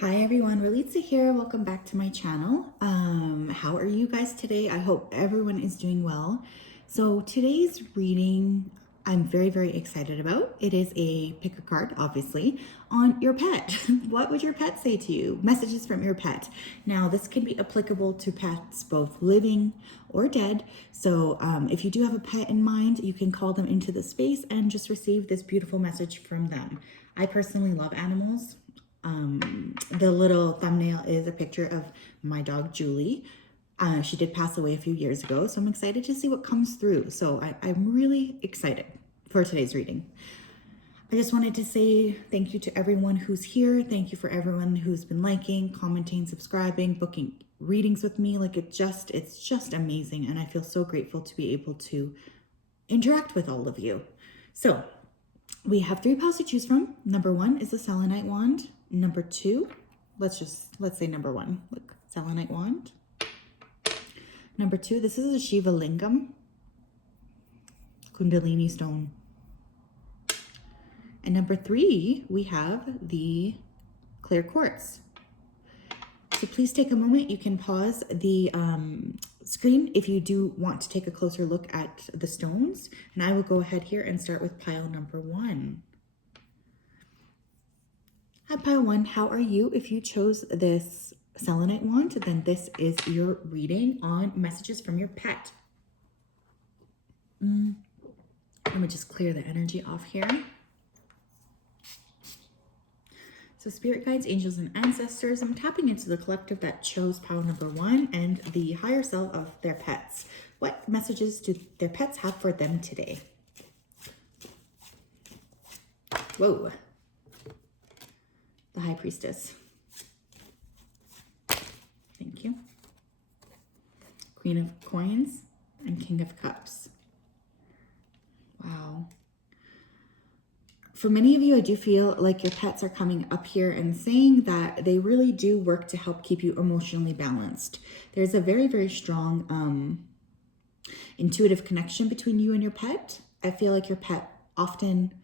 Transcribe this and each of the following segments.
Hi everyone, Ralitza here. Welcome back to my channel. How are you guys today? I hope everyone is doing well. So today's reading, I'm very excited about. It is a pick a card, obviously, on your pet. What would your pet say to you? Messages from your pet. Now, this can be applicable to pets both living or dead. So if you do have a pet in mind, you can call them into the space and just receive this beautiful message from them. I personally love animals. The little thumbnail is a picture of my dog, Julie. She did pass away a few years ago, so I'm excited to see what comes through. So I'm really excited for today's reading. I just wanted to say thank you to everyone who's here. Thank you for everyone who's been liking, commenting, subscribing, booking readings with me. Like it's just amazing. And I feel so grateful to be able to interact with all of you. So we have 3 piles to choose from. Number 1 is the Selenite wand. Number 2, let's say number 1. Look, Selenite wand. Number 2, this is a Shiva lingam, Kundalini stone. And number 3, we have the clear quartz. So please take a moment. You can pause the screen if you do want to take a closer look at the stones. And I will go ahead here and start with pile number 1. Hi, pile 1. How are you? If you chose this Selenite wand, then this is your reading on messages from your pet. Let me just clear the energy off here. So spirit guides, angels, and ancestors, I'm tapping into the collective that chose pile number 1 and the higher self of their pets. What messages do their pets have for them today? Whoa. The High Priestess. Thank you. Queen of Coins and King of Cups. Wow. For many of you, I do feel like your pets are coming up here and saying that they really do work to help keep you emotionally balanced. There's a very strong intuitive connection between you and your pet. I feel like your pet often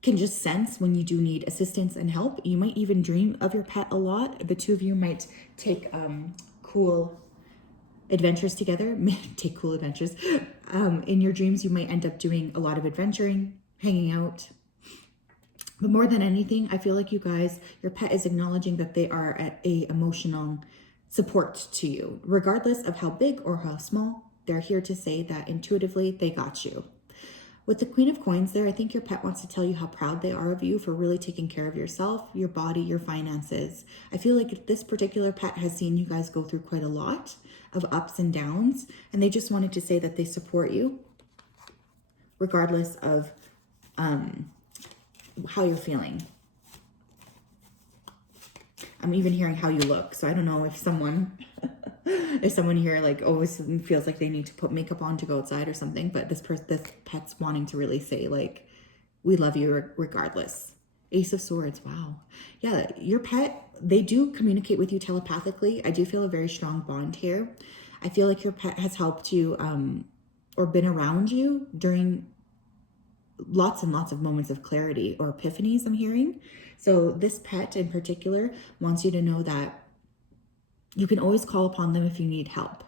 can just sense when you do need assistance and help. You might even dream of your pet a lot. The two of you might take cool adventures together. Take cool adventures. In your dreams, you might end up doing a lot of adventuring, hanging out. But more than anything, I feel like you guys, your pet is acknowledging that they are at a emotional support to you. Regardless of how big or how small, they're here to say that intuitively they got you. With the Queen of Coins there, I think your pet wants to tell you how proud they are of you for really taking care of yourself, your body, your finances. I feel like this particular pet has seen you guys go through quite a lot of ups and downs, and they just wanted to say that they support you regardless of how you're feeling. I'm even hearing how you look, so I don't know if someone here like always feels like they need to put makeup on to go outside or something, but this pet's wanting to really say like, we love you regardless. Ace of Swords. Wow. Yeah, your pet, they do communicate with you telepathically. I do feel a very strong bond here. I feel like your pet has helped you or been around you during lots and lots of moments of clarity or epiphanies, I'm hearing. So this pet in particular wants you to know that you can always call upon them if you need help.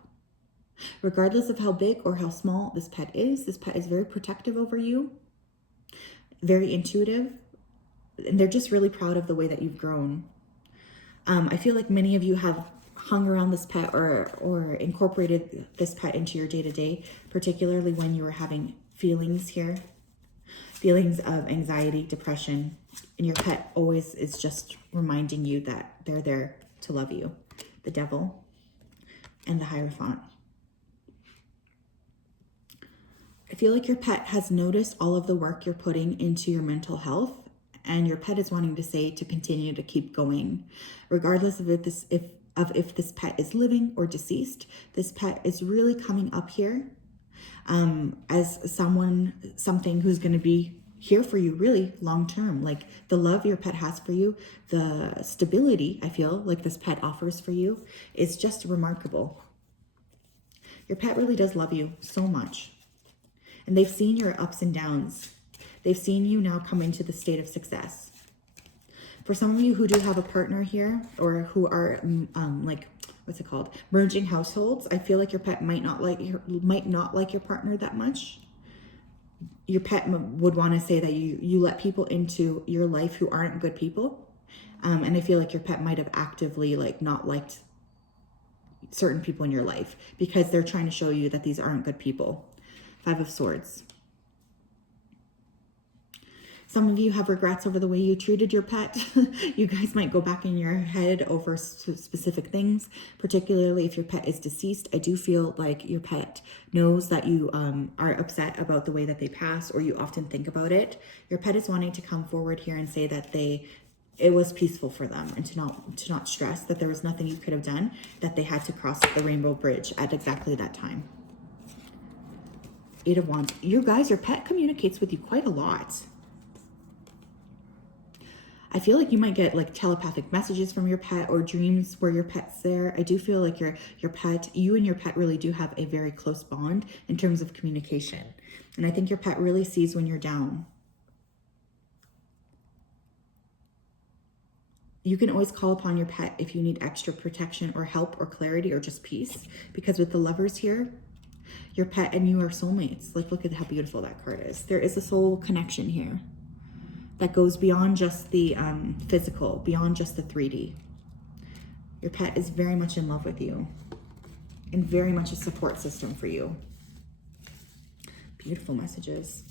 Regardless of how big or how small this pet is very protective over you, very intuitive, and they're just really proud of the way that you've grown. I feel like many of you have hung around this pet or incorporated this pet into your day-to-day, particularly when you were having feelings here, feelings of anxiety, depression, and your pet always is just reminding you that they're there to love you. The Devil and the Hierophant. I feel like your pet has noticed all of the work you're putting into your mental health, and your pet is wanting to say to continue to keep going. Regardless of if this pet is living or deceased, this pet is really coming up here as something who's going to be here for you really long term. Like the love your pet has for you, the stability I feel like this pet offers for you is just remarkable. Your pet really does love you so much, and they've seen your ups and downs. They've seen you now come into the state of success. For some of you who do have a partner here, or who are like, what's it called, merging households, I feel like your pet might not like your partner that much. Your pet would want to say that you let people into your life who aren't good people. And I feel like your pet might have actively like not liked certain people in your life because they're trying to show you that these aren't good people. 5 of Swords. Some of you have regrets over the way you treated your pet. You guys might go back in your head over specific things, particularly if your pet is deceased. I do feel like your pet knows that you are upset about the way that they pass, or you often think about it. Your pet is wanting to come forward here and say that it was peaceful for them, and to not stress that there was nothing you could have done, that they had to cross the rainbow bridge at exactly that time. 8 of Wands. You guys, your pet communicates with you quite a lot. I feel like you might get like telepathic messages from your pet, or dreams where your pet's there. I do feel like you and your pet really do have a very close bond in terms of communication. And I think your pet really sees when you're down. You can always call upon your pet if you need extra protection or help or clarity or just peace. Because with the Lovers here, your pet and you are soulmates. Like, look at how beautiful that card is. There is a soul connection here that goes beyond just the physical, beyond just the 3D. Your pet is very much in love with you and very much a support system for you. Beautiful messages.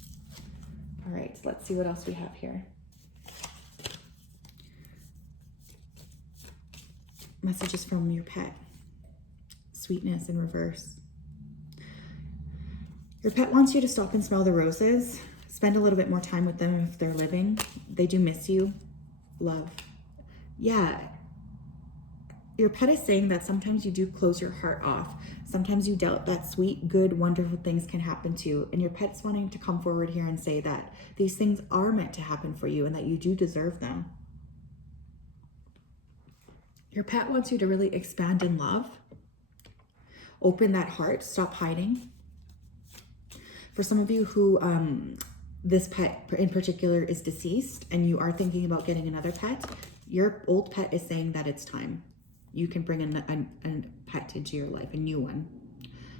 All right, let's see what else we have here. Messages from your pet. Sweetness in reverse. Your pet wants you to stop and smell the roses. Spend a little bit more time with them if they're living. They do miss you. Love. Yeah. Your pet is saying that sometimes you do close your heart off. Sometimes you doubt that sweet, good, wonderful things can happen to you. And your pet's wanting to come forward here and say that these things are meant to happen for you and that you do deserve them. Your pet wants you to really expand in love. Open that heart. Stop hiding. For some of you who this pet in particular is deceased and you are thinking about getting another pet, your old pet is saying that it's time. You can bring a pet into your life, a new one.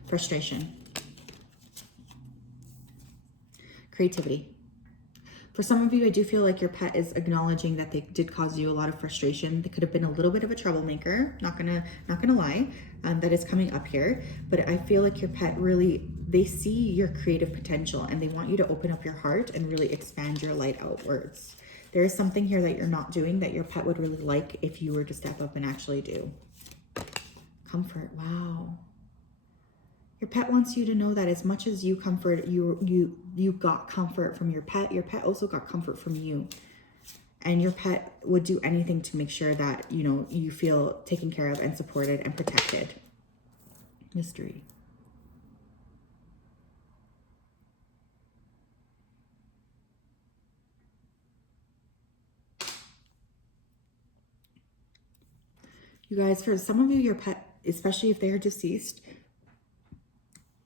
Frustration. Creativity. For some of you, I do feel like your pet is acknowledging that they did cause you a lot of frustration. They could have been a little bit of a troublemaker, not gonna lie, that is coming up here. But I feel like your pet really, they see your creative potential and they want you to open up your heart and really expand your light outwards. There is something here that you're not doing that your pet would really like if you were to step up and actually do. Comfort, wow. Your pet wants you to know that as much as you got comfort from your pet also got comfort from you. And your pet would do anything to make sure that, you know, you feel taken care of and supported and protected. Mystery. You guys, for some of you, your pet, especially if they are deceased,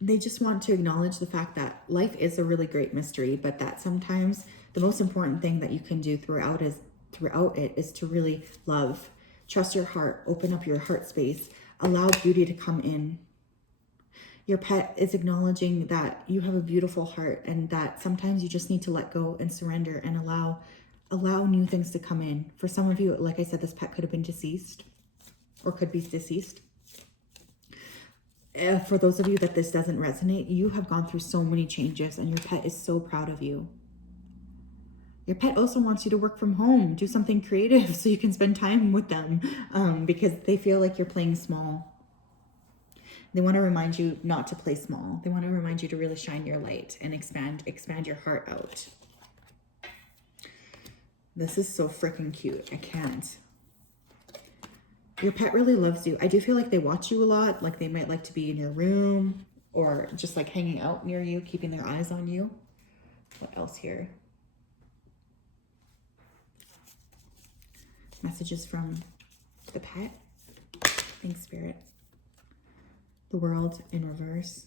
they just want to acknowledge the fact that life is a really great mystery, but that sometimes the most important thing that you can do throughout it is to really love, trust your heart, open up your heart space, allow beauty to come in. Your pet is acknowledging that you have a beautiful heart and that sometimes you just need to let go and surrender and allow new things to come in. For some of you, like I said, this pet could have been deceased or could be deceased. For those of you that this doesn't resonate, you have gone through so many changes and your pet is so proud of you. Your pet also wants you to work from home, do something creative so you can spend time with them because they feel like you're playing small. They want to remind you not to play small. They want to remind you to really shine your light and expand your heart out. This is so freaking cute. I can't. Your pet really loves you. I do feel like they watch you a lot. Like they might like to be in your room or just like hanging out near you, keeping their eyes on you. What else here? Messages from the pet. Thanks, Spirit. The World in reverse.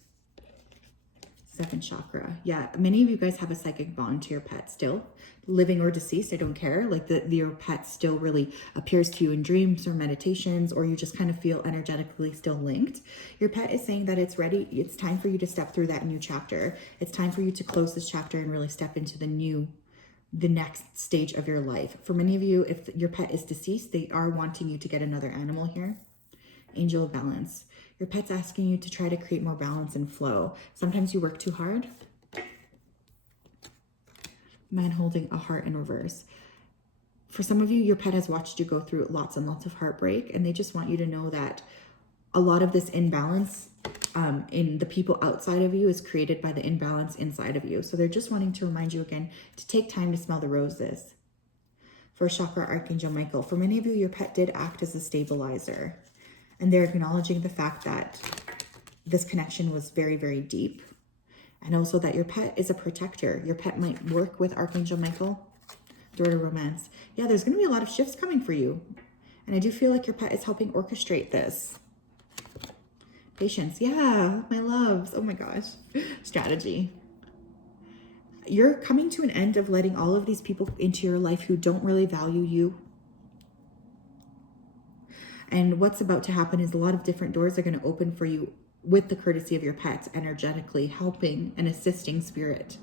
7th chakra. Yeah, many of you guys have a psychic bond to your pet still, living or deceased, I don't care. Like your pet still really appears to you in dreams or meditations, or you just kind of feel energetically still linked. Your pet is saying that it's ready. It's time for you to step through that new chapter. It's time for you to close this chapter and really step into the next stage of your life. For many of you, if your pet is deceased, they are wanting you to get another animal here. Angel of balance. Your pet's asking you to try to create more balance and flow. Sometimes you work too hard. Man holding a heart in reverse. For some of you, your pet has watched you go through lots and lots of heartbreak, and they just want you to know that a lot of this imbalance in the people outside of you is created by the imbalance inside of you. So they're just wanting to remind you again to take time to smell the roses. First chakra, Archangel Michael. For many of you, your pet did act as a stabilizer. And they're acknowledging the fact that this connection was very, very deep. And also that your pet is a protector. Your pet might work with Archangel Michael. Door to romance. Yeah, there's going to be a lot of shifts coming for you. And I do feel like your pet is helping orchestrate this. Patience. Yeah, my loves. Oh my gosh. Strategy. You're coming to an end of letting all of these people into your life who don't really value you. And what's about to happen is a lot of different doors are going to open for you with the courtesy of your pets, energetically helping and assisting spirit.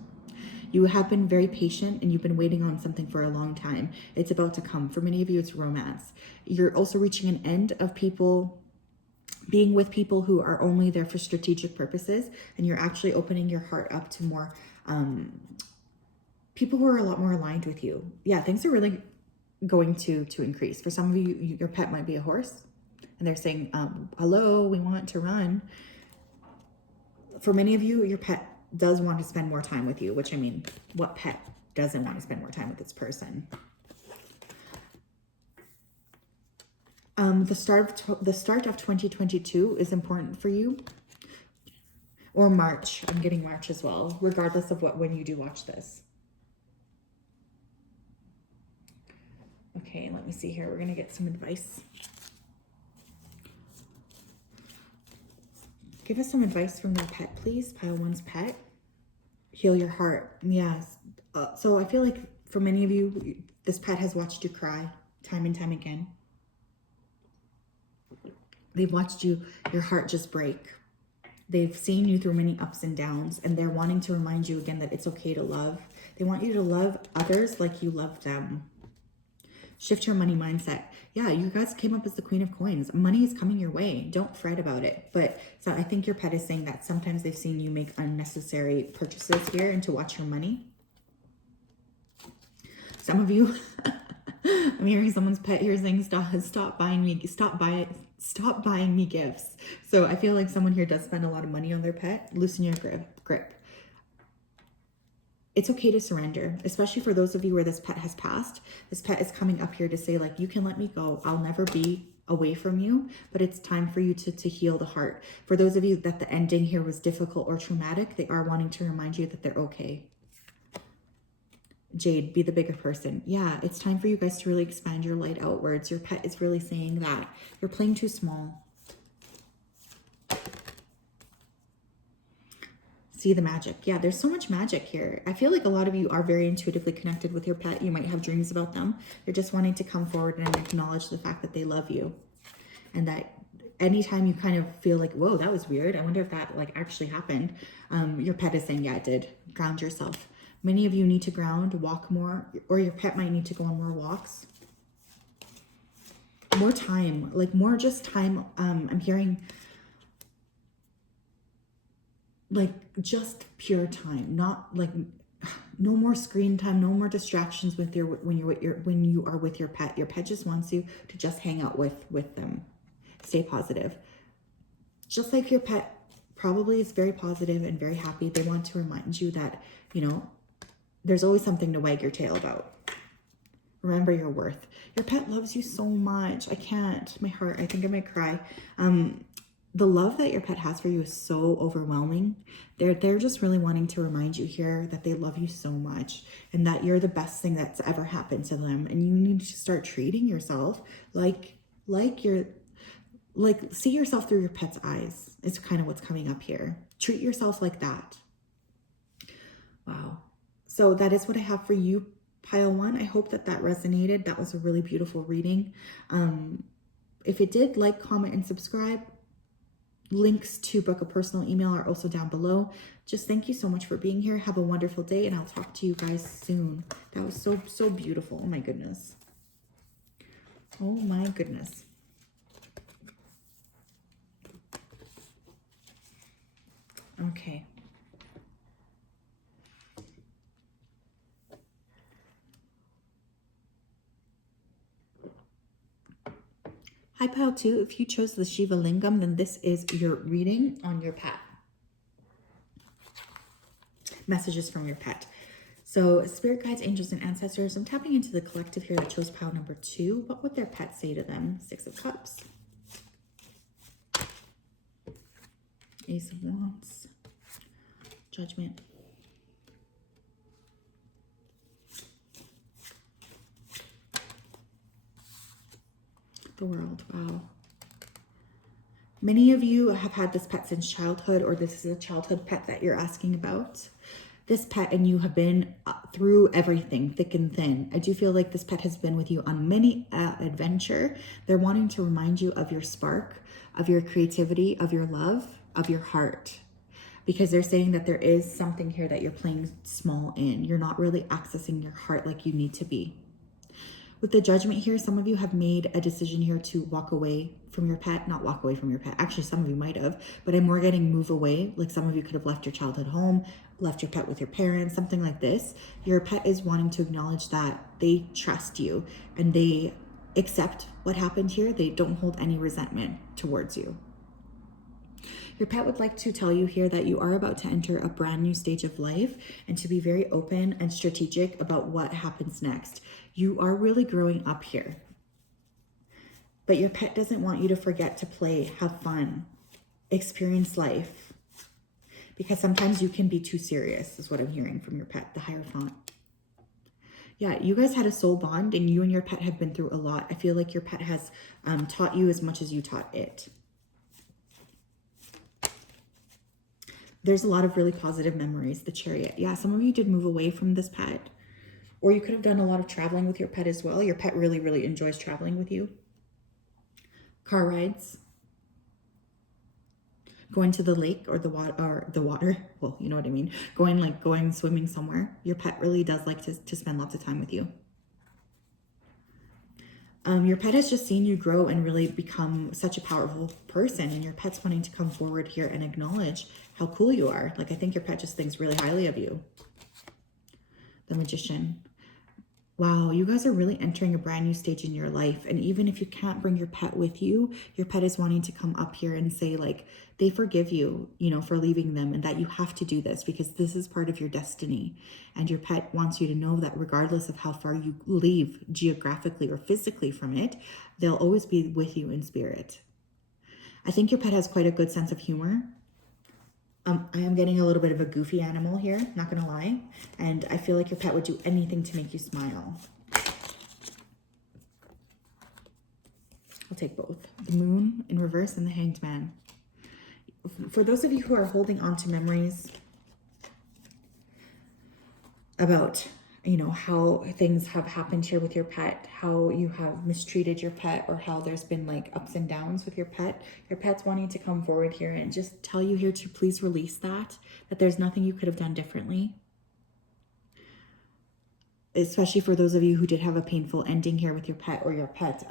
You have been very patient and you've been waiting on something for a long time. It's about to come. For many of you, it's romance. You're also reaching an end of people being with people who are only there for strategic purposes, and you're actually opening your heart up to more people who are a lot more aligned with you. Yeah, things are really going to increase. For some of you, your pet might be a horse and they're saying, hello, we want to run. For many of you, your pet does want to spend more time with you, which, I mean, what pet doesn't want to spend more time with its person? The start of 2022 is important for you, or March. I'm getting March as well, regardless of when you do watch this. Okay, let me see here. We're going to get some advice. Give us some advice from your pet, please. Pile one's pet. Heal your heart. Yes. So I feel like for many of you, this pet has watched you cry time and time again. They've watched your heart just break. They've seen you through many ups and downs, and they're wanting to remind you again that it's okay to love. They want you to love others like you love them. Shift your money mindset. Yeah, you guys came up as the Queen of Coins. Money is coming your way. Don't fret about it. But so I think your pet is saying that sometimes they've seen you make unnecessary purchases here and to watch your money. Some of you, I'm hearing someone's pet here saying, stop buying me gifts. So I feel like someone here does spend a lot of money on their pet. Loosen your grip. It's okay to surrender, especially for those of you where this pet has passed. This pet is coming up here to say, like, you can let me go. I'll never be away from you, but it's time for you to heal the heart. For those of you that the ending here was difficult or traumatic, they are wanting to remind you that they're okay. Jade, be the bigger person. Yeah, it's time for you guys to really expand your light outwards. Your pet is really saying that you're playing too small. See the magic. Yeah, there's so much magic here. I feel like a lot of you are very intuitively connected with your pet. You might have dreams about them. They're just wanting to come forward and acknowledge the fact that they love you. And that anytime you kind of feel like, whoa, that was weird. I wonder if that like actually happened. Your pet is saying, yeah, it did. Ground yourself. Many of you need to ground, walk more, or your pet might need to go on more walks. More time, like more just time. I'm hearing like just pure time, not like no more screen time, no more distractions with when you are with your pet. Your pet just wants you to just hang out with them. Stay positive. Just like your pet probably is very positive and very happy, they want to remind you that, you know, there's always something to wag your tail about. Remember your worth. Your pet loves you so much. I can't. My heart, I think I might cry. The love that your pet has for you is so overwhelming. They're just really wanting to remind you here that they love you so much and that you're the best thing that's ever happened to them. And you need to start treating yourself like see yourself through your pet's eyes. It's kind of what's coming up here. Treat yourself like that. Wow. So that is what I have for you, pile one. I hope that that resonated. That was a really beautiful reading. If it did, like, comment, and subscribe. Links to book a personal email are also down below. Just thank you so much for being here. Have a wonderful day, and I'll talk to you guys soon. That was so beautiful. Oh my goodness. Oh my goodness. Okay. Hi, pile two. If you chose the Shiva Lingam, then this is your reading on your pet. Messages from your pet. So spirit guides, angels, and ancestors. I'm tapping into the collective here that chose pile number 2. What would their pet say to them? 6 of Cups. Ace of Wands. Judgment. The World. Wow. Many of you have had this pet since childhood, or this is a childhood pet that you're asking about. This pet and you have been through everything, thick and thin. I do feel like this pet has been with you on many adventure. They're wanting to remind you of your spark, of your creativity, of your love, of your heart. Because they're saying that there is something here that you're playing small in. You're not really accessing your heart like you need to be. With the Judgment here, some of you have made a decision here to walk away from your pet. Not walk away from your pet. Actually, some of you might have, but I'm more getting move away. Like some of you could have left your childhood home, left your pet with your parents, something like this. Your pet is wanting to acknowledge that they trust you and they accept what happened here. They don't hold any resentment towards you. Your pet would like to tell you here that you are about to enter a brand new stage of life and to be very open and strategic about what happens next. You are really growing up here. But your pet doesn't want you to forget to play, have fun, experience life. Because sometimes you can be too serious, is what I'm hearing from your pet, the Hierophant. Yeah, you guys had a soul bond and you and your pet have been through a lot. I feel like your pet has taught you as much as you taught it. There's a lot of really positive memories. The Chariot. Yeah, some of you did move away from this pet. Or you could have done a lot of traveling with your pet as well. Your pet really, really enjoys traveling with you. Car rides. Going to the lake or the water. Well, you know what I mean. Going swimming somewhere. Your pet really does like to spend lots of time with you. Your pet has just seen you grow and really become such a powerful person, and your pet's wanting to come forward here and acknowledge how cool you are. Like, I think your pet just thinks really highly of you. The Magician. Wow, you guys are really entering a brand new stage in your life. And even if you can't bring your pet with you, your pet is wanting to come up here and say, like, they forgive you, you know, for leaving them, and that you have to do this because this is part of your destiny. And your pet wants you to know that regardless of how far you leave geographically or physically from it, they'll always be with you in spirit. I think your pet has quite a good sense of humor. I am getting a little bit of a goofy animal here, not gonna lie. And I feel like your pet would do anything to make you smile. I'll take both. The Moon in reverse and the Hanged Man. For those of you who are holding on to memories about, you know, how things have happened here with your pet, how you have mistreated your pet, or how there's been like ups and downs with your pet's wanting to come forward here and just tell you here to please release that there's nothing you could have done differently. Especially for those of you who did have a painful ending here with your pet, or your pet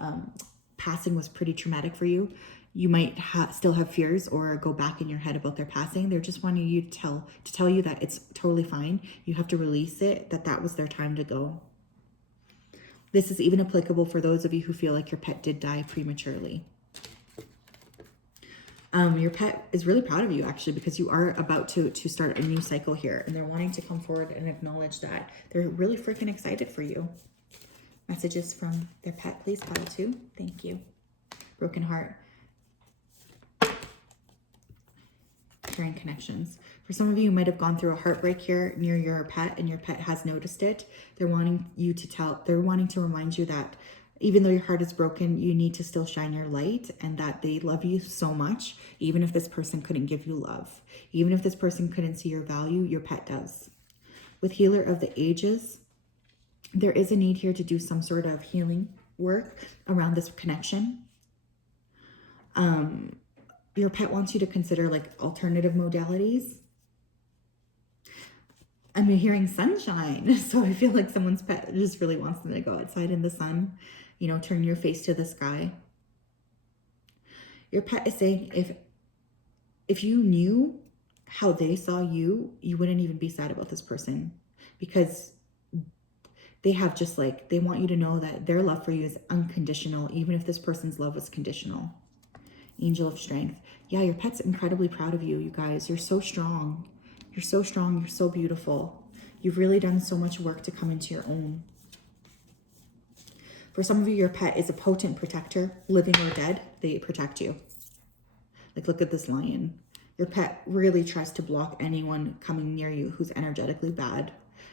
passing was pretty traumatic for you. You might still have fears or go back in your head about their passing. They're just wanting you to tell you that it's totally fine. You have to release it, that was their time to go. This is even applicable for those of you who feel like your pet did die prematurely. Your pet is really proud of you, actually, because you are about to start a new cycle here, and they're wanting to come forward and acknowledge that. They're really freaking excited for you. Messages from their pet, please, pile 2. Thank you. Broken heart. Caring connections. For some of you, you might have gone through a heartbreak here near your pet, and your pet has noticed it. They're wanting to remind you that even though your heart is broken, you need to still shine your light, and that they love you so much, even if this person couldn't give you love. Even if this person couldn't see your value, your pet does. With Healer of the Ages, there is a need here to do some sort of healing work around this connection. Your pet wants you to consider like alternative modalities. I'm hearing sunshine. So I feel like someone's pet just really wants them to go outside in the sun, you know, turn your face to the sky. Your pet is saying if you knew how they saw you, you wouldn't even be sad about this person, because they have just like, they want you to know that their love for you is unconditional, even if this person's love was conditional. Angel of Strength. Yeah, your pet's incredibly proud of you, you guys. You're so strong. You're so strong. You're so beautiful. You've really done so much work to come into your own. For some of you, your pet is a potent protector, living or dead. They protect you. Like, look at this lion. Your pet really tries to block anyone coming near you who's energetically bad.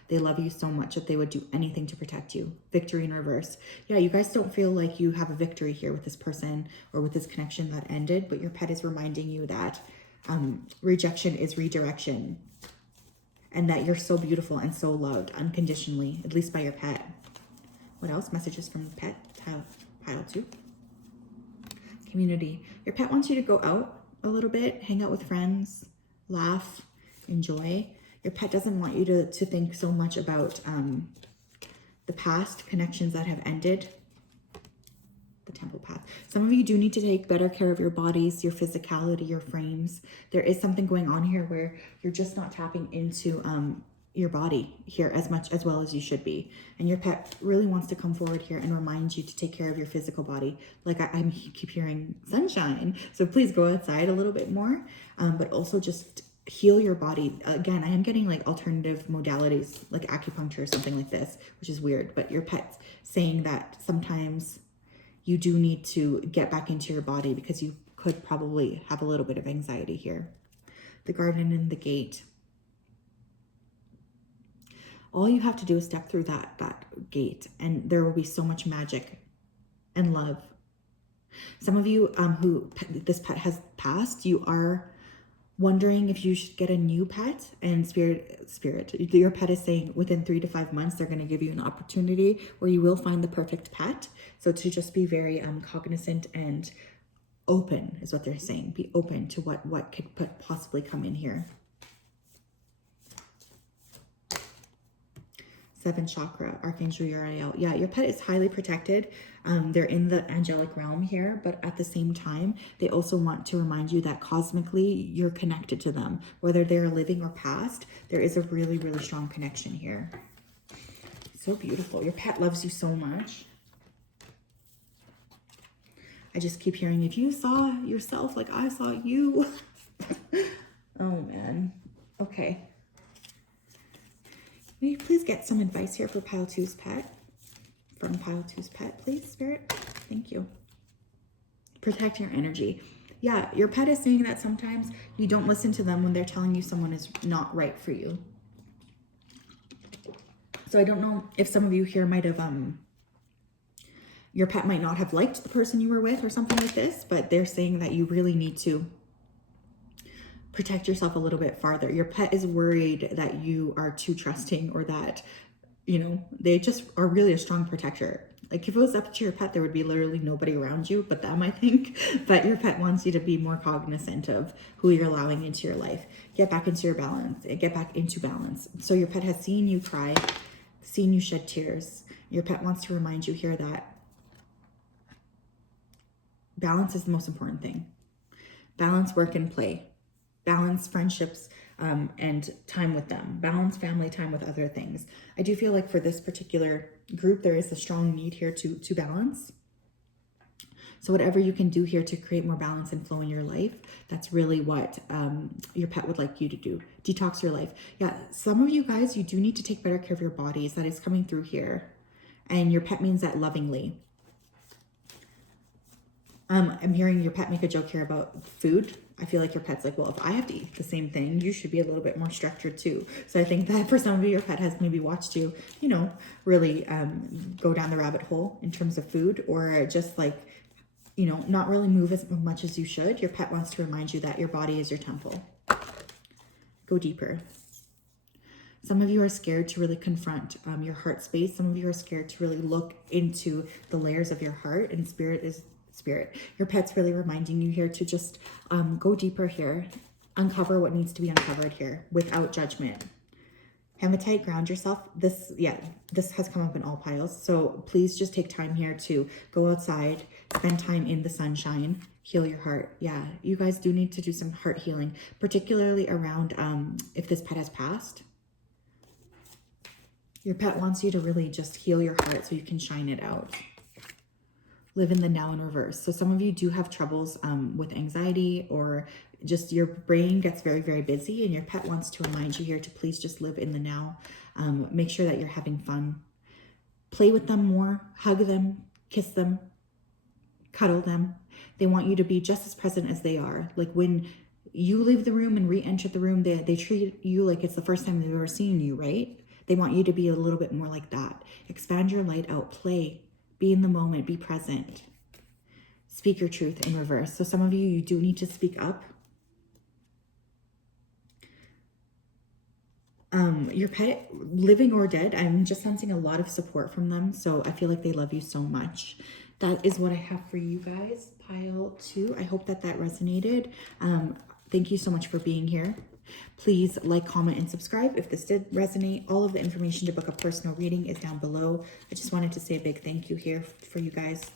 They love you so much that they would do anything to protect you. Victory in reverse. Yeah, you guys don't feel like you have a victory here with this person or with this connection that ended, but your pet is reminding you that rejection is redirection, and that you're so beautiful and so loved unconditionally, at least by your pet. What else? Messages from the pet, pile 2. Community. Your pet wants you to go out a little bit, hang out with friends, laugh, enjoy. Your pet doesn't want you to think so much about the past connections that have ended. The Temple Path. Some of you do need to take better care of your bodies, your physicality, your frames. There is something going on here where you're just not tapping into your body here as well as you should be. And your pet really wants to come forward here and remind you to take care of your physical body. Like I keep hearing sunshine. So please go outside a little bit more, but also just heal your body. Again, I am getting like alternative modalities like acupuncture or something like this, which is weird, but your pet's saying that sometimes you do need to get back into your body because you could probably have a little bit of anxiety here. The Garden and the Gate. All you have to do is step through that gate, and there will be so much magic and love. Some of you who this pet has passed, you are wondering if you should get a new pet, and spirit, your pet is saying within 3 to 5 months, they're going to give you an opportunity where you will find the perfect pet. So to just be very cognizant and open is what they're saying. Be open to what could possibly come in here. 7th chakra, Archangel Uriel. Yeah, your pet is highly protected. They're in the angelic realm here, but at the same time, they also want to remind you that cosmically, you're connected to them. Whether they're living or past, there is a really, really strong connection here. So beautiful. Your pet loves you so much. I just keep hearing, if you saw yourself like I saw you. Oh, man. Okay. Will you please get some advice here for Pile 2's pet? From Pile 2's pet, please, Spirit. Thank you. Protect your energy. Yeah, your pet is saying that sometimes you don't listen to them when they're telling you someone is not right for you. So I don't know if some of you here might have, your pet might not have liked the person you were with or something like this, but they're saying that you really need to protect yourself a little bit farther. Your pet is worried that you are too trusting, or that, you know, they just are really a strong protector. Like if it was up to your pet, there would be literally nobody around you but them, I think. But your pet wants you to be more cognizant of who you're allowing into your life. Get back into your balance. Get back into balance. So your pet has seen you cry, seen you shed tears. Your pet wants to remind you here that balance is the most important thing. Balance work and play. Balance friendships and time with them. Balance family time with other things. I do feel like for this particular group, there is a strong need here to balance. So whatever you can do here to create more balance and flow in your life, that's really what your pet would like you to do. Detox your life. Yeah, some of you guys, you do need to take better care of your bodies. That is coming through here. And your pet means that lovingly. I'm hearing your pet make a joke here about food. I feel like your pet's like, well, if I have to eat the same thing, you should be a little bit more structured too. So I think that for some of you, your pet has maybe watched you, you know, really go down the rabbit hole in terms of food, or just like, you know, not really move as much as you should. Your pet wants to remind you that your body is your temple. Go deeper. Some of you are scared to really confront your heart space. Some of you are scared to really look into the layers of your heart, and spirit. Your pet's really reminding you here to just go deeper here, uncover what needs to be uncovered here without judgment. Hematite, ground yourself. This has come up in all piles. So please just take time here to go outside, spend time in the sunshine, heal your heart. Yeah, you guys do need to do some heart healing, particularly around if this pet has passed. Your pet wants you to really just heal your heart so you can shine it out. Live in the now in reverse. So some of you do have troubles with anxiety, or just your brain gets very, very busy, and your pet wants to remind you here to please just live in the now. Make sure that you're having fun. Play with them more, hug them, kiss them, cuddle them. They want you to be just as present as they are. Like when you leave the room and re-enter the room, they treat you like it's the first time they've ever seen you, right? They want you to be a little bit more like that. Expand your light out, play, be in the moment, be present. Speak your truth in reverse. So some of you, you do need to speak up. Your pet, living or dead, I'm just sensing a lot of support from them. So I feel like they love you so much. That is what I have for you guys. Pile 2. I hope that resonated. Thank you so much for being here. Please like, comment, and subscribe if this did resonate. All of the information to book a personal reading is down below. I just wanted to say a big thank you here for you guys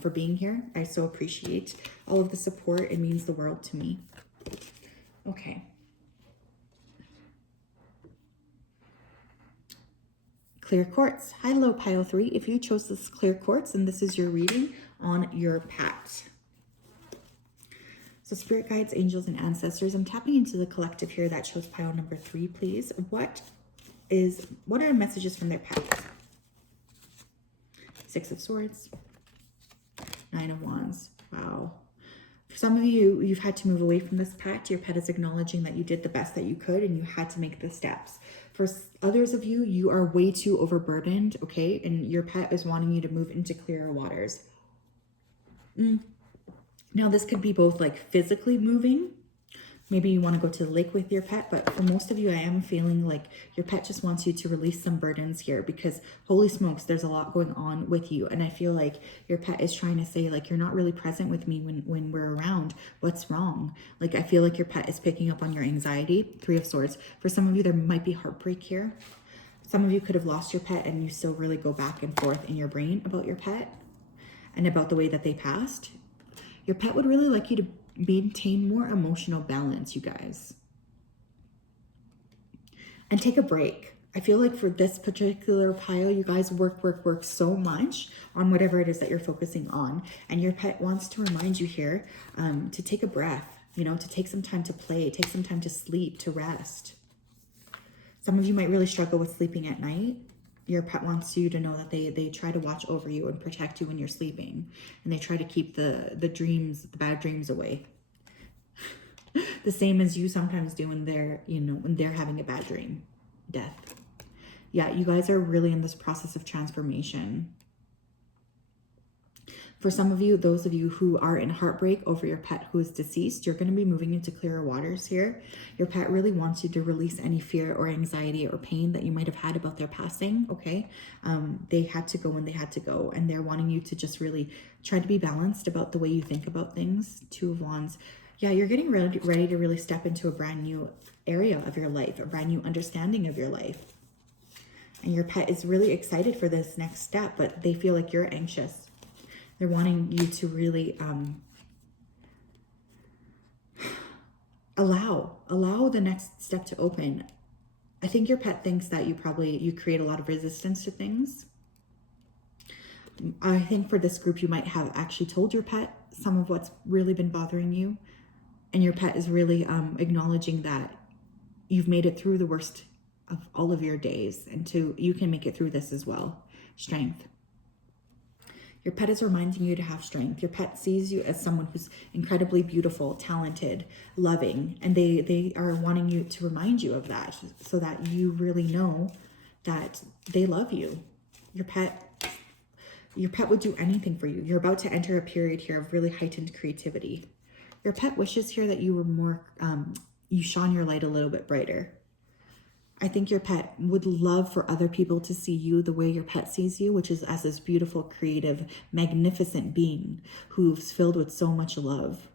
for being here. I so appreciate all of the support. It means the world to me. Okay. Clear quartz. Hello, pile 3. If you chose this clear quartz, and this is your reading on your pet. So spirit guides, angels, and ancestors. I'm tapping into the collective here that chose pile number 3, please. What are messages from their pet? 6 of Swords. 9 of Wands. Wow. For some of you, you've had to move away from this pet. Your pet is acknowledging that you did the best that you could and you had to make the steps. For others of you, you are way too overburdened, okay? And your pet is wanting you to move into clearer waters. Now, this could be both like physically moving. Maybe you want to go to the lake with your pet, but for most of you, I am feeling like your pet just wants you to release some burdens here because holy smokes, there's a lot going on with you. And I feel like your pet is trying to say like, you're not really present with me when we're around. What's wrong? Like, I feel like your pet is picking up on your anxiety. 3 of Swords. For some of you, there might be heartbreak here. Some of you could have lost your pet and you still really go back and forth in your brain about your pet and about the way that they passed. Your pet would really like you to maintain more emotional balance, you guys. And take a break. I feel like for this particular pile, you guys work so much on whatever it is that you're focusing on. And your pet wants to remind you here to take a breath, you know, to take some time to play, take some time to sleep, to rest. Some of you might really struggle with sleeping at night. Your pet wants you to know that they try to watch over you and protect you when you're sleeping. And they try to keep the bad dreams away. The same as you sometimes do when they're having a bad dream. Death. Yeah, you guys are really in this process of transformation. For some of you, those of you who are in heartbreak over your pet who is deceased, you're going to be moving into clearer waters here. Your pet really wants you to release any fear or anxiety or pain that you might have had about their passing, okay? They had to go when they had to go, and they're wanting you to just really try to be balanced about the way you think about things. 2 of Wands. Yeah, you're getting ready to really step into a brand new area of your life, a brand new understanding of your life. And your pet is really excited for this next step, but they feel like you're anxious. They're wanting you to really allow the next step to open. I think your pet thinks that you create a lot of resistance to things. I think for this group, you might have actually told your pet some of what's really been bothering you. And your pet is really acknowledging that you've made it through the worst of all of your days. And you can make it through this as well. Strength. Your pet is reminding you to have strength. Your pet sees you as someone who's incredibly beautiful, talented, loving, and they are wanting you to remind you of that so that you really know that they love you. Your pet would do anything for you. You're about to enter a period here of really heightened creativity. Your pet wishes here that you were more, you shone your light a little bit brighter. I think your pet would love for other people to see you the way your pet sees you, which is as this beautiful, creative, magnificent being who's filled with so much love.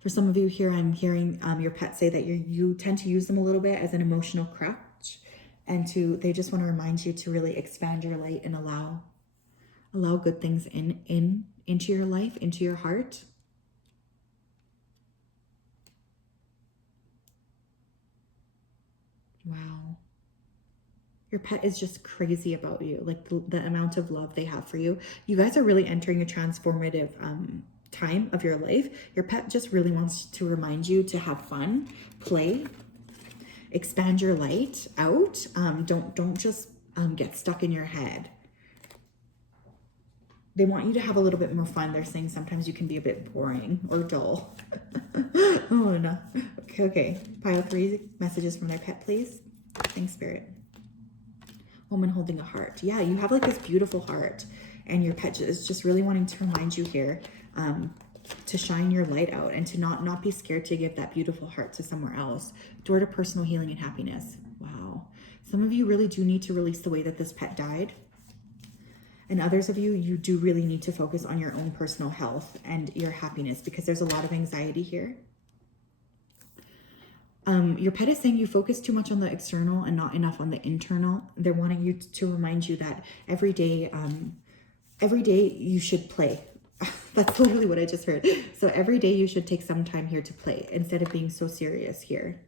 For some of you here, I'm hearing your pet say that you tend to use them a little bit as an emotional crutch, and they just want to remind you to really expand your light and allow good things into your life, into your heart. Wow. Your pet is just crazy about you, like the amount of love they have for you. You guys are really entering a transformative time of your life. Your pet just really wants to remind you to have fun, play, expand your light out. Don't just get stuck in your head. They want you to have a little bit more fun. They're saying sometimes you can be a bit boring or dull. Oh no. Okay. Pile 3 messages from their pet, please. Thanks, Spirit. Woman holding a heart. Yeah, you have like this beautiful heart, and your pet is just really wanting to remind you here to shine your light out and to not be scared to give that beautiful heart to somewhere else. Door to personal healing and happiness. Wow. Some of you really do need to release the way that this pet died. And others of you, you do really need to focus on your own personal health and your happiness, because there's a lot of anxiety here. Your pet is saying you focus too much on the external and not enough on the internal. They're wanting you to remind you that every day you should play. That's literally what I just heard. So every day you should take some time here to play instead of being so serious here.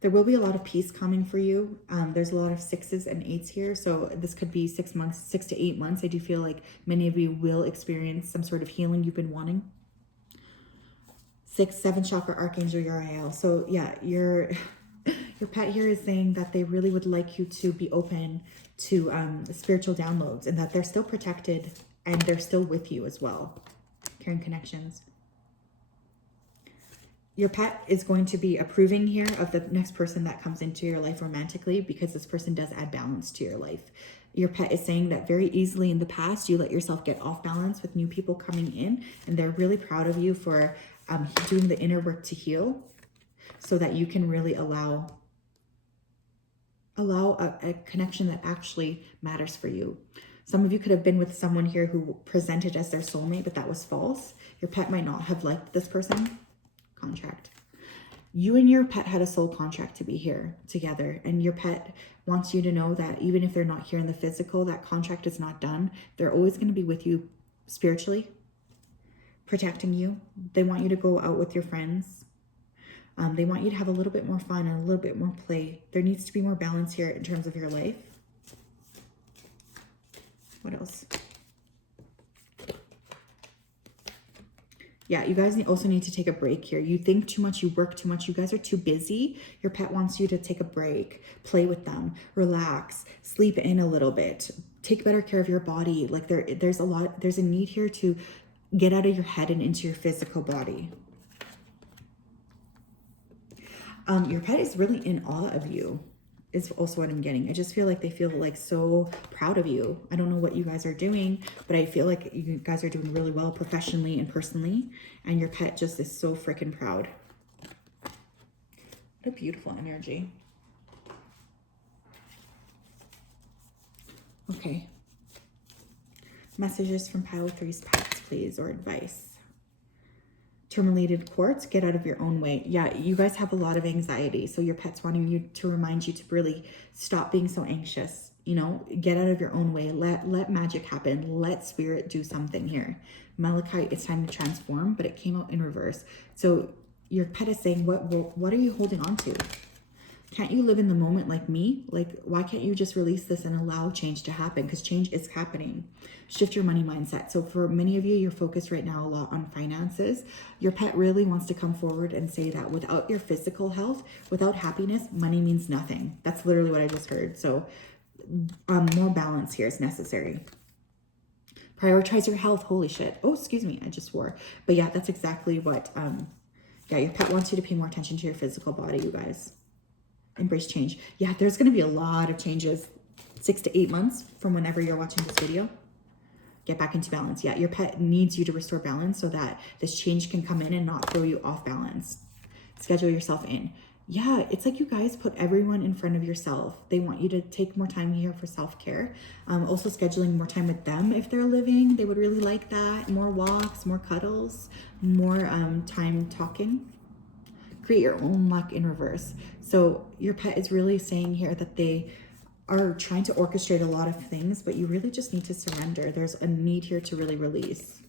There will be a lot of peace coming for you. There's a lot of 6s and 8s here. So this could be 6 months, 6 to 8 months. I do feel like many of you will experience some sort of healing you've been wanting. 6, 7 chakra Archangel Uriel. So yeah, your pet here is saying that they really would like you to be open to spiritual downloads, and that they're still protected and they're still with you as well. Caring connections. Your pet is going to be approving here of the next person that comes into your life romantically, because this person does add balance to your life. Your pet is saying that very easily in the past, you let yourself get off balance with new people coming in, and they're really proud of you for doing the inner work to heal, so that you can really allow a connection that actually matters for you. Some of you could have been with someone here who presented as their soulmate, but that was false. Your pet might not have liked this person. Contract. You and your pet had a soul contract to be here together, and your pet wants you to know that even if they're not here in the physical, that contract is not done. They're always going to be with you spiritually, protecting you. They want you to go out with your friends. They want you to have a little bit more fun and a little bit more play. There needs to be more balance here in terms of your life. What else? Yeah, you guys also need to take a break here. You think too much, you work too much, you guys are too busy. Your pet wants you to take a break, play with them, relax, sleep in a little bit, take better care of your body. Like there's a need here to get out of your head and into your physical body. Your pet is really in awe of you, is also what I'm getting. I just feel like they feel like so proud of you. I don't know what you guys are doing, but I feel like you guys are doing really well professionally and personally, and your pet just is so freaking proud. What a beautiful energy. Okay. Messages from pile 3's pets, please, or advice. Tourmalated quartz, get out of your own way. Yeah, you guys have a lot of anxiety, so your pet's wanting you to remind you to really stop being so anxious. You know, get out of your own way. Let magic happen. Let spirit do something here. Malachite, it's time to transform, but it came out in reverse. So your pet is saying, what are you holding on to? Can't you live in the moment like me? Like, why can't you just release this and allow change to happen? Because change is happening. Shift your money mindset. So for many of you, you're focused right now a lot on finances. Your pet really wants to come forward and say that without your physical health, without happiness, money means nothing. That's literally what I just heard. So more balance here is necessary. Prioritize your health. Holy shit. Oh, excuse me. I just swore. But yeah, that's exactly what, yeah, your pet wants you to pay more attention to your physical body, you guys. Embrace change. Yeah, there's going to be a lot of changes 6 to 8 months from whenever you're watching this video. get back into balance. Yeah, your pet needs you to restore balance so that this change can come in and not throw you off balance. Schedule yourself in. Yeah, it's like you guys put everyone in front of yourself. They want you to take more time here for self-care. Also scheduling more time with them if they're living. They would really like that. More walks, more cuddles, more time talking. Create your own luck in reverse. So your pet is really saying here that they are trying to orchestrate a lot of things, but you really just need to surrender. There's a need here to really release.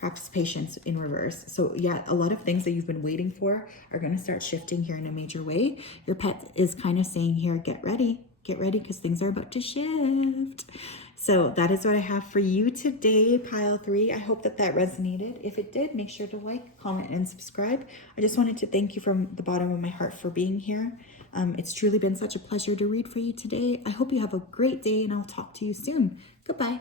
Practice patience in reverse. So yeah, a lot of things that you've been waiting for are going to start shifting here in a major way. Your pet is kind of saying here, get ready because things are about to shift. So that is what I have for you today, pile 3. I hope that resonated. If it did, make sure to like, comment, and subscribe. I just wanted to thank you from the bottom of my heart for being here. It's truly been such a pleasure to read for you today. I hope you have a great day, and I'll talk to you soon. Goodbye.